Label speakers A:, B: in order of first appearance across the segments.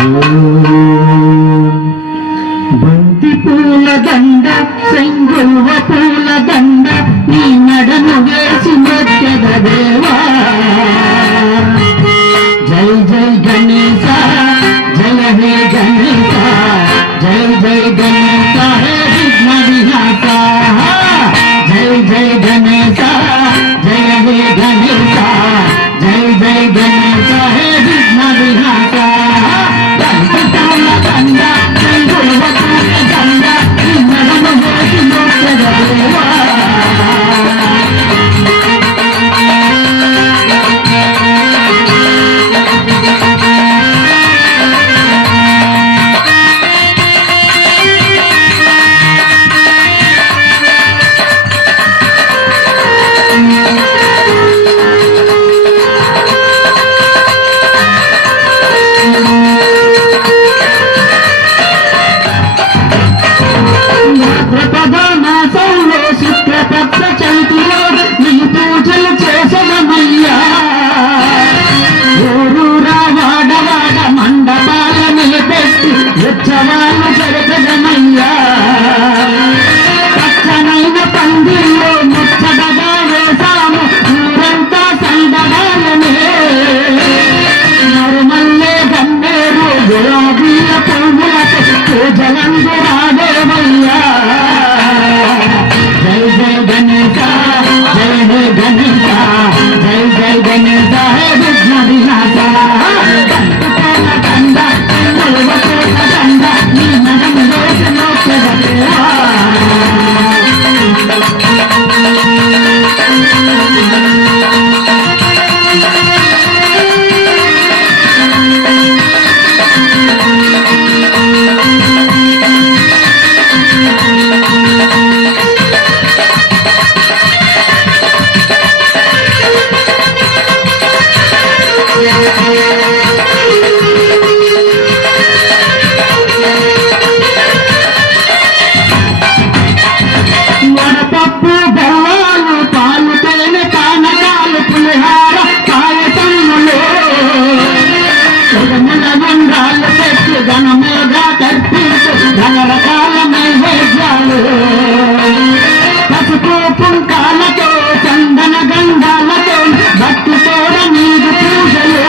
A: Mm-hmm. பெற்றவான் పుంకాలతో చందన గంగాలతో భక్తి తోడ నీకు పూజలు.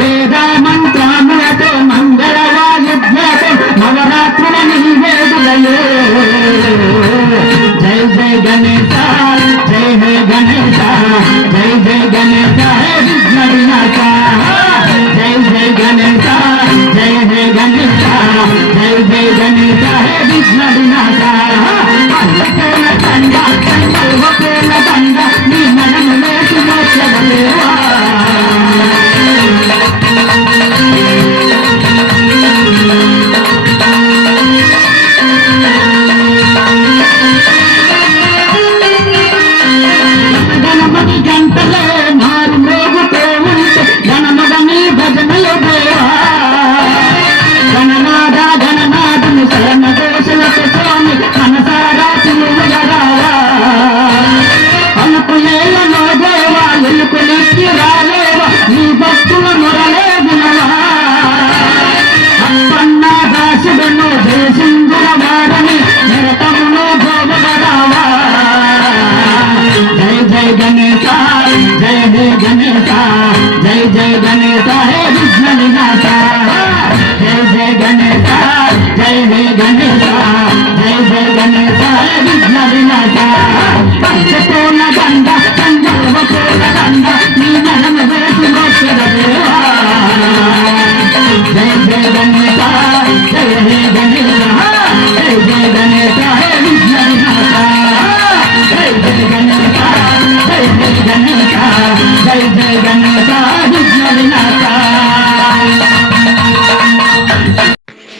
A: వేద మంత్రాములతో మంగళ వాయుద్యాతో నవరాత్రుల నీ వేదులలో జై జై గణేశ జై హే గణేశ జై జై గణేశ హే విఘ్న వినాశ జై జై గణేశ జై హే గణేశ జై జై గణేశ హే విఘ్న వినాశ హే గణేశ జై జయ గణేశ హే విఘ్న వినాశ జై జయ గణేశ జై హే గణేశ జై జయ గణేశ హే విఘ్న